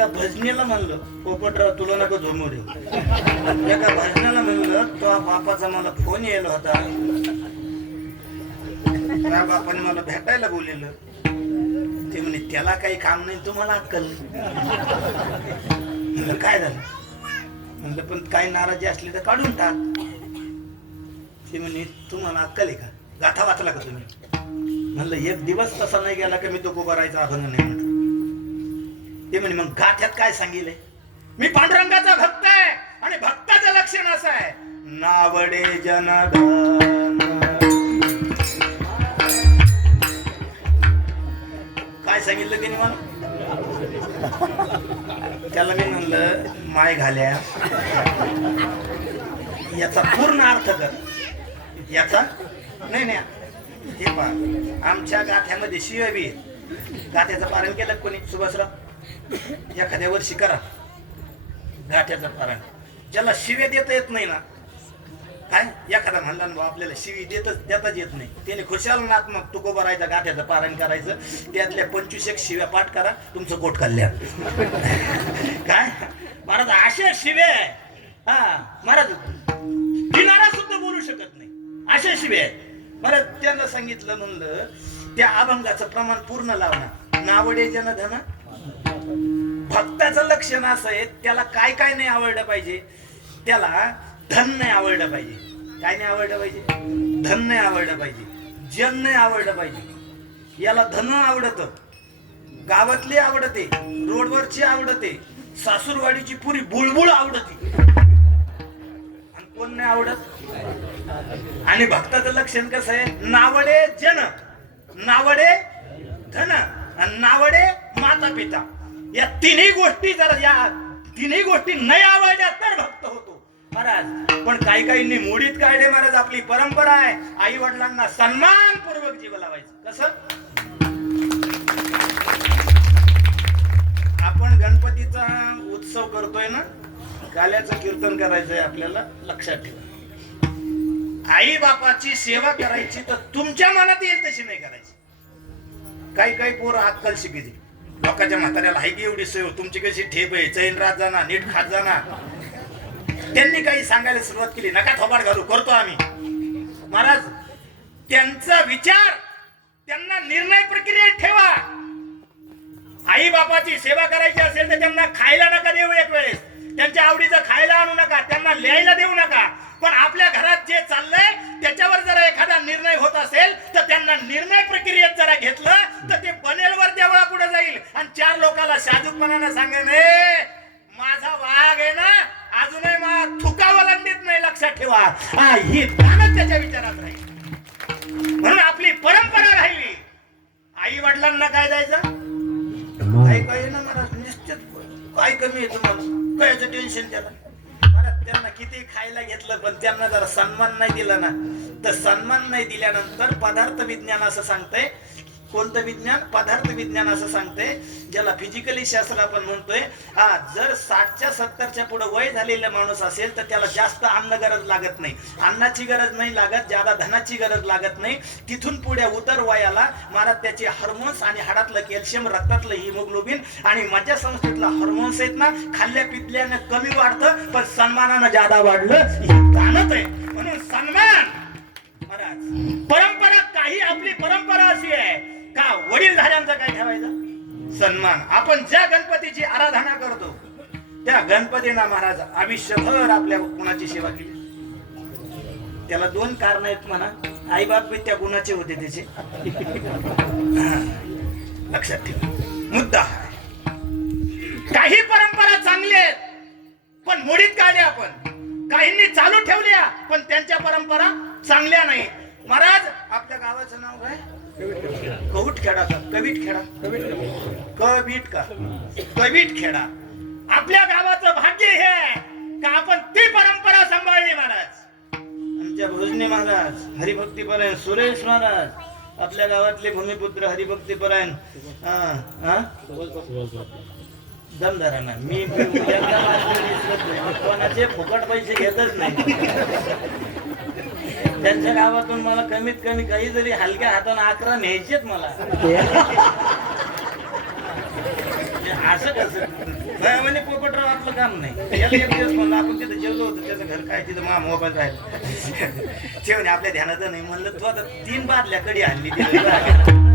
एका भजनीला म्हणलं पोपटराव तुला नको झोमू रे एका भजनाला म्हणलं तो बापाचा मला फोन यायला होता. त्या बापाने मला भेटायला बोललेलं ते म्हणे त्याला काही काम नाही तुम्हाला अक्कल म्हणलं काय झालं? म्हणलं पण काही नाराजी असली तर काढून टाक. ते म्हणे तुम्हाला अक्कल आहे का? गाथा वाचला का तुम्ही? म्हणलं एक दिवस तसा नाही गेला का मी तो करायचा अभंग नाही ते म्हणे मग गाथ्यात काय सांगितलंय? मी पांडुरंगाचा भक्त आहे आणि भक्ताचं लक्षण असं आहे. नावडे जन काय सांगितलं त्याने मला त्याला मी म्हणलं माय घाल्या याचा पूर्ण अर्थ कर. याचा? नाही नाही हे पहा आमच्या गाथ्यामध्ये शिव बी गाथ्याचं पारण केलं कोणी सुभाषराव? एखाद्या वर्षी करा. गाठ्याचं पारण ज्याला शिव्या देता येत नाही ना काय? एखादा म्हणला ना आपल्याला शिवी देतच देताच येत नाही. त्याने खुशाल नात्मक तुको भरायचा गाठ्याचं पारण करायचं. त्यातल्या पंचवीस एक शिव्या पाठ करा तुमचं पोट कल्याण काय? महाराज अशा शिव्या आहे. हा महाराज किनारा सुद्धा बोलू शकत नाही. अशा शिव्या आहेत. महाराज त्यांना सांगितलं म्हणलं त्या अभंगाचं प्रमाण पूर्ण लावणार नावडे जन धन भक्ताचं लक्षण असं आहे त्याला काय काय नाही आवडलं पाहिजे त्याला धन नाही आवडलं पाहिजे. काय नाही आवडलं पाहिजे? धन नाही आवडलं पाहिजे. जन नाही आवडलं पाहिजे. याला धन आवडत. गावातली आवडते रोडवरची आवडते सासूरवाडीची पुरी बुळबुळ आवडते. आणि कोण नाही आवडत? आणि भक्ताचं लक्षण कसं आहे? नावडे जन. नावडे धन. आणि नावडे माता पिता या तिन्ही गोष्टी जर या तिन्ही गोष्टी नाही आवडल्या तर भक्त होतो. महाराज पण काही काहींनी मोडीत काढले महाराज आपली परंपरा आहे. आई वडिलांना सन्मानपूर्वक जीव लावायचं. कसं? आपण गणपतीचा उत्सव करतोय ना गाल्याचं कीर्तन करायचंय आपल्याला लक्षात ठेवा. आई बापाची सेवा करायची तर तुमच्या मनात येईल तशी नाही करायची. काही काही पोरं आजकाल शिकायची लोकांच्या म्हाताऱ्याला हाय की एवढी सोय? तुमची कशी ठेप आहे? चैन राहत जाणार नीट खात जाणार? त्यांनी काही सांगायला सुरुवात केली. नका थोबाड घालू करतो आम्ही. महाराज त्यांचा विचार त्यांना निर्णय प्रक्रियेत ठेवा. आई बापाची सेवा करायची असेल तर त्यांना खायला नका देऊ एक वेळेस. त्यांच्या आवडीचं खायला आणू नका त्यांना लिहायला देऊ नका. पण आपल्या घरात जे चाललंय त्याच्यावर जरा एखादा निर्णय होत असेल तर त्यांना निर्णय प्रक्रियेत जरा घेतलं तर ते आणि चार लोकांना साधूपणानं सांगेन "ए, माझा वाघ आहे ना अजूनही मा थुका वलंडीत नाही लक्षात ठेवा. हा ही दानच त्याच्या विचारात राहील. म्हणून आपली परंपरा राहिली. आई वडिलांना काय द्यायचं? काय काय ना मला निश्चित काय कमी आहे तुम्हाला? कायचं टेन्शन त्याला? त्यांना किती खायला घेतलं पण त्यांना जरा सन्मान नाही दिला ना. तर सन्मान नाही दिल्यानंतर पदार्थ विज्ञान असं सांगतंय कोणतं विज्ञान पदार्थ विज्ञान असं सांगते ज्याला फिजिकली शास्त्र आपण म्हणतोय. हा जर साठच्या सत्तरच्या पुढे वय झालेला माणूस असेल तर त्याला जास्त अन्न गरज लागत नाही. अन्नाची गरज नाही लागत ज्यादा धनाची गरज लागत नाही. तिथून पुढे उतर वयाला महाराज त्याचे हार्मोन्स आणि हाडातलं कॅल्शियम रक्तातलं हिमोग्लोबिन आणि मज्जा संस्थेतला हार्मोन्स आहेत ना खाल्ल्या पितल्यानं कमी वाढतं पण सन्मानानं जादा वाढलं हे दानत आहे. म्हणून सन्मान! महाराज परंपरा काही आपली परंपरा अशी आहे. का वडील झाल्यांचा काय ठेवायचा? सन्मान. आपण ज्या गणपतीची आराधना करतो त्या गणपतीना महाराज आयुष्यभर आपल्या गुणाची सेवा केली. त्याला दोन कारण आहेत म्हणा. आई बाप त्या गुणाचे होते त्याचे. लक्षात ठेवा. मुद्दा काही परंपरा चांगल्या आहेत पण मोडीत काढल्या आपण. काहींनी चालू ठेवल्या पण त्यांच्या परंपरा चांगल्या नाही महाराज आपल्या गावाचं नाव काय? कवीट खेडा का? कवीट खेडा कवीट का कवीट खेडा आपल्या गावाचं भाग्य हे आहे का आपण ती परंपरा सांभाळली महाराज? आमच्या भोजने महाराज हरिभक्तीपरायण सुरेश महाराज आपल्या गावातले भूमिपुत्र हरिभक्तीपरायण. हा हा? दमदारा ना मी नाही. कोणाचे फुकट पैसे घेतच नाही. त्यांच्या गावातून मला कमीत कमी काही जरी हलक्या हाताने अकरा न्यायचेत मला. म्हणजे असं कसं? नाही म्हणे पोपटराव आपलं काम नाही. याला एक दिवस म्हणलं आपण तिथं जेवलो होतो त्याचं घर काय तिथं? मा मोबाईल राहिला. ते म्हणे आपल्या ध्यानात नाही म्हणलं तू आता तीन बादल्या कडी आणली तिथं.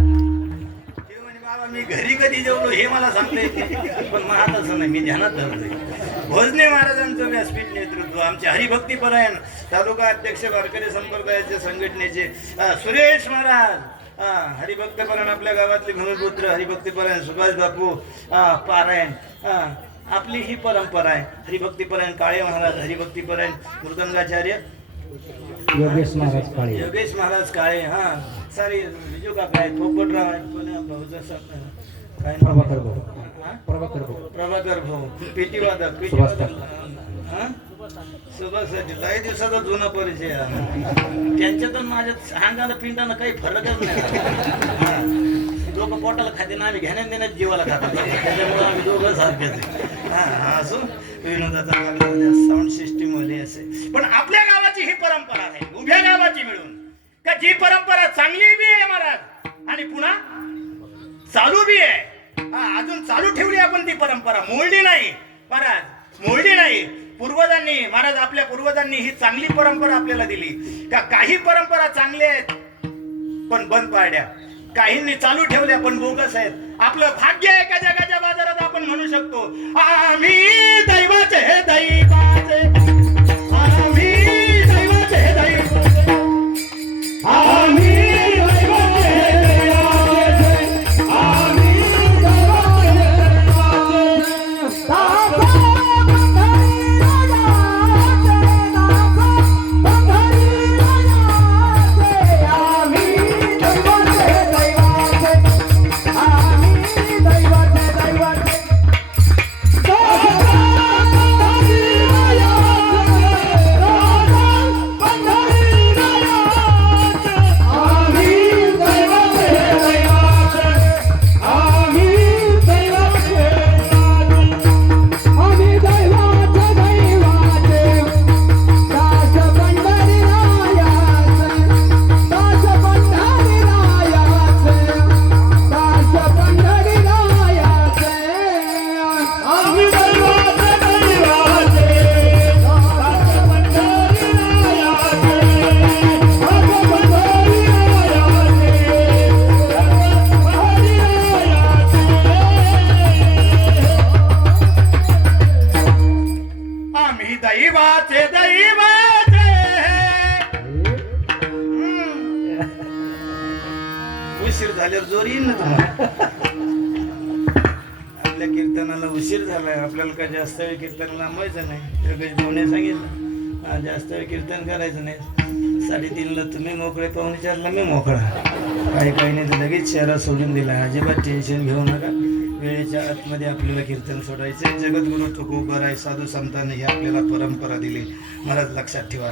बाबा मी घरी कधी जेवलो हे मला सांगता येत पण मग आता असं नाही मी ध्यानात धरतोय. भोजने महाराजांचं व्यासपीठ नेतृत्व आमचे हरिभक्तीपरायण तालुका अध्यक्ष वारकरी संप्रदायाचे संघटनेचे सुरेश महाराज. हा हरिभक्तपरायण आपल्या गावातले भूमिपुत्र हरिभक्तीपरायण सुभाष बापू पारायण. आपली ही परंपरा आहे. हरिभक्तीपरायण काळे महाराज हरिभक्तीपरायण मृदंगाचार्य. योगेश महाराज काळे. योगेश महाराज काळे हा. भाऊ पेटी वादक पेटी सुभाष. लय दिवसाचा जुना परिचय आहे. त्यांच्यातून माझ्या अंगाला पिंडानं काही फरकच नाही. लोक पोटाला खाते ना आम्ही घेण्यात देण्यात जीवाला खातो. त्याच्यामुळे आम्ही दोघं सारखेच. हा हा असो विनोदाचा साऊंड सिस्टीममध्ये असे. पण आपल्या गावाची ही परंपरा आहे. उभ्या गावाची मिळून. का जी परंपरा चांगली बी आहे महाराज? आणि पुन्हा चालू बी आहे. हा अजून चालू ठेवली आपण ती परंपरा. मोडली नाही. महाराज मोडली नाही. पूर्वजांनी महाराज आपल्या पूर्वजांनी ही चांगली परंपरा आपल्याला दिली. का काही परंपरा चांगल्या आहेत पण बंद पाडल्या काहींनी चालू ठेवल्या पण बोगस आहेत. आपलं भाग्य आहे का जगाच्या बाजारात आपण म्हणू शकतो आम्ही दैवाचे हे दैवाचे आम्ही आपल्या कीर्तनाला उशीर झालाय. आपल्याला काय जास्त वेळ कीर्तन लांबायचं नाही. योगेश भाऊने सांगितलं. जास्त वेळ कीर्तन करायचं नाही. साडेतीनला तुम्ही मोकळे पाहुणे चारला मी मोकळा. काही काही नाही तर लगेच शहरात सोडून दिला. अजिबात टेन्शन घेऊ नका. वेळेच्या आतमध्ये आपल्याला कीर्तन सोडायचं जगद्गुरु तुकोबर आहे. साधू संतांनी ही आपल्याला परंपरा दिली. महाराज लक्षात ठेवा.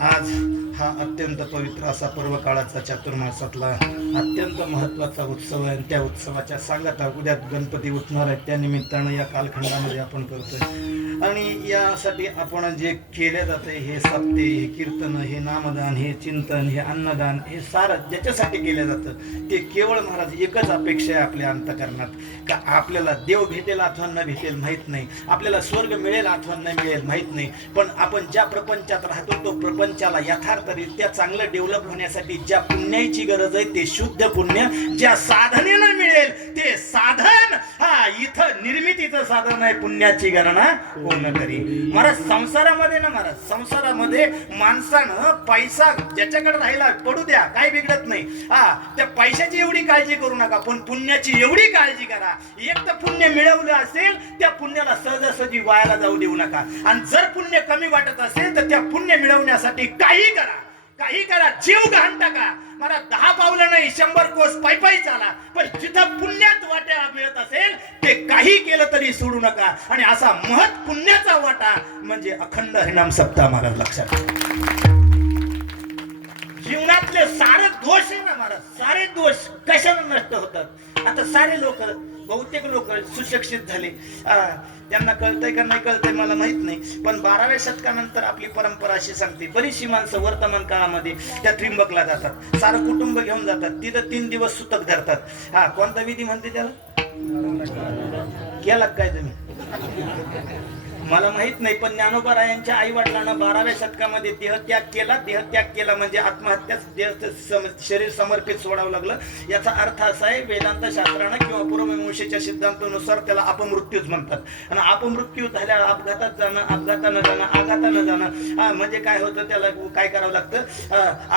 आज हा अत्यंत पवित्र असा पर्व काळाचा चातुर्मासातला अत्यंत महत्त्वाचा उत्सव आहे. आणि त्या उत्सवाच्या सांगत उद्या गणपती उठणार आहेत त्या निमित्तानं या कालखंडामध्ये आपण करतोय. आणि यासाठी आपण जे केले जाते हे सप्ते हे कीर्तन हे नामदान हे चिंतन हे अन्नदान हे सारं ज्याच्यासाठी केलं जातं ते केवळ महाराज एकच अपेक्षा आहे आपल्या अंतकरणात. का आपल्याला देव भेटेल अथवा न भेटेल माहीत नाही. आपल्याला स्वर्ग मिळेल अथवा न मिळेल माहीत नाही. पण आपण ज्या प्रपंचात राहतो तो प्रपंच प्रपंचाला यथार्थरित्या चांगलं डेव्हलप होण्यासाठी ज्या पुण्याची गरज आहे ते शुद्ध पुण्य ज्या साधनेनं मिळेल ते साधन. हा इथं निर्मितीचं साधन आहे पुण्याची गणना पूर्ण करी महाराज संसारामध्ये ना महाराज संसारामध्ये माणसानं पैसा ज्याच्याकडे राहिला पडू द्या काय बिघडत नाही. हा त्या पैशाची एवढी काळजी करू नका पण पुण्याची एवढी काळजी करा. एक तर पुण्य मिळवलं असेल त्या पुण्याला सहजासहजी वायाला जाऊ देऊ नका. आणि जर पुण्य कमी वाटत असेल तर त्या पुण्य मिळवण्यासाठी काही करा. काही करा. जीव घाण टाका. मला दहा पावलं नाही शंभर कोस पायी चाला. पण जिथं पुण्यात वाट्या मिळत असेल ते काही केलं तरी सोडू नका. आणि असा महत् पुण्याचा वाटा म्हणजे अखंड हरिनाम सप्ताह महाराज लक्षात जीवनातले सारे दोष आहे ना महाराज? सारे दोष कशाने नष्ट होतात? आता सारे लोक बहुतेक लोक सुशिक्षित झाले. त्यांना कळतंय का नाही कळतंय मला माहीत नाही. पण बाराव्या शतकानंतर आपली परंपरा अशी सांगते. बरीचशी माणसं वर्तमान काळामध्ये त्या त्रिंबकला जातात. सारं कुटुंब घेऊन जातात. तिथं तीन दिवस सुतक धरतात. हा कोणता विधी म्हणते त्याला? केला काय तुम्ही? मला माहीत नाही पण ज्ञानोबा यांच्या आई वडिलांना बाराव्या शतकामध्ये देहत्याग केला. देहत्याग केला म्हणजे आत्महत्या देह शरीर समर्पित सोडावं लागलं. याचा अर्थ असा आहे वेदांत शास्त्रानं किंवा पूर्वमीमांसेच्या सिद्धांतानुसार त्याला अपमृत्यूच म्हणतात. आणि अपमृत्यू झाल्या अपघातात जाणं अपघातानं जाणं आघातानं जाणं म्हणजे काय होतं त्याला काय करावं लागतं?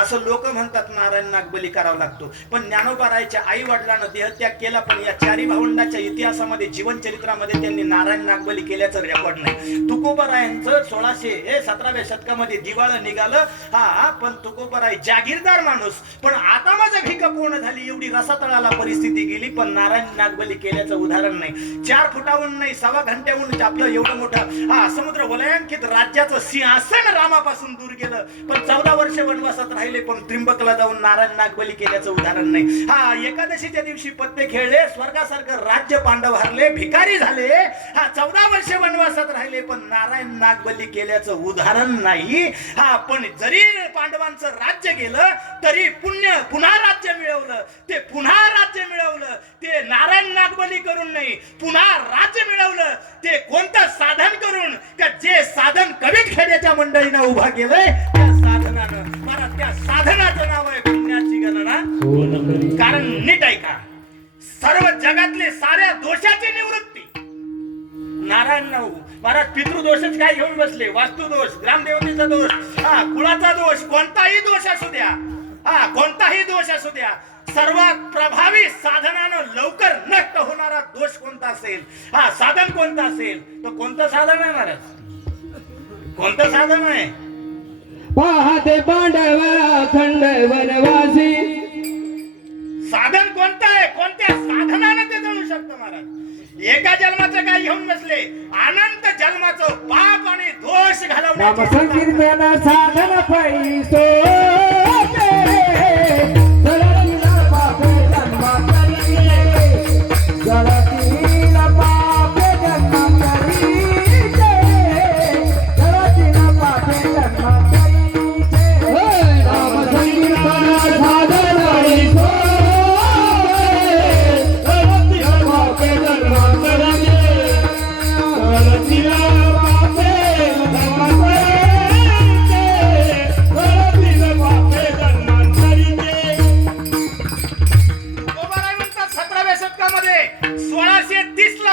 असं लोक म्हणतात नारायण नागबली करावा लागतो. पण ज्ञानोबा रायच्या आई वडिलांना देहत्याग केला पण या चारी भावंडाच्या इतिहासामध्ये जीवन चरित्रामध्ये त्यांनी नारायण नागबली केल्याचं रेकॉर्ड नाही. तुकोबरायांचं सोळाशे हे सतराव्या शतकामध्ये दिवाळ निघालं. हा पण तुकोबराय जागीरदार माणूस. पण आता माझं भिक पूर्ण झाली एवढी रसातळाला परिस्थिती गेली पण नारायण नागबली केल्याचं उदाहरण नाही. चार फुटाहून नाही सव्वा घंट्याहून आपलं एवढं मोठं. हा समुद्र वलयांकित राज्याचं सिंहासन रामापासून दूर गेलं. पण चौदा वर्ष वनवासात राहिले पण त्रिंबकला जाऊन नारायण नागबली केल्याचं उदाहरण नाही. हा एकादशीच्या दिवशी पत्ते खेळले स्वर्गासारखं राज्य पांडव हरले भिकारी झाले. हा चौदा वर्ष वनवासात राहिले. पण नारायण नागबली केल्याचं उदाहरण नाही. हा पण जरी पांडवांचं राज्य गेलं तरी पुण्य पुन्हा राज्य मिळवलं. ते पुन्हा राज्य मिळवलं. ते नारायण नागबली करून नाही पुन्हा राज्य मिळवलं. ते कोणतं साधन करून का जे साधन कवीट खेड्याच्या मंडळीनं उभा केलंय त्या साधनानं. मला त्या साधनाचं नाव आहे पुण्याची गणना. सोनकरी कारण नीट ऐका सर्व जगातले साऱ्या दोषाची निवृत्ती नारायण नाऊ महाराज पितृदोषच काय घेऊन बसले? वास्तुदोष ग्रामदेवतेचा दोष हा कुळाचा दोष कोणताही दोष असू द्या. हा कोणताही दोष असू द्या. सर्वात प्रभावी साधनानं लवकर नष्ट होणारा दोष कोणता असेल? हा साधन कोणतं असेल? तर कोणतं साधन आहे महाराज? कोणतं साधन आहे? पाहते पांडव खंड वनवासी साधन कोणतं आहे? कोणत्या बसले अनंत जन्माचं पाप आणि दोष घालवण्याची साधन पैसो.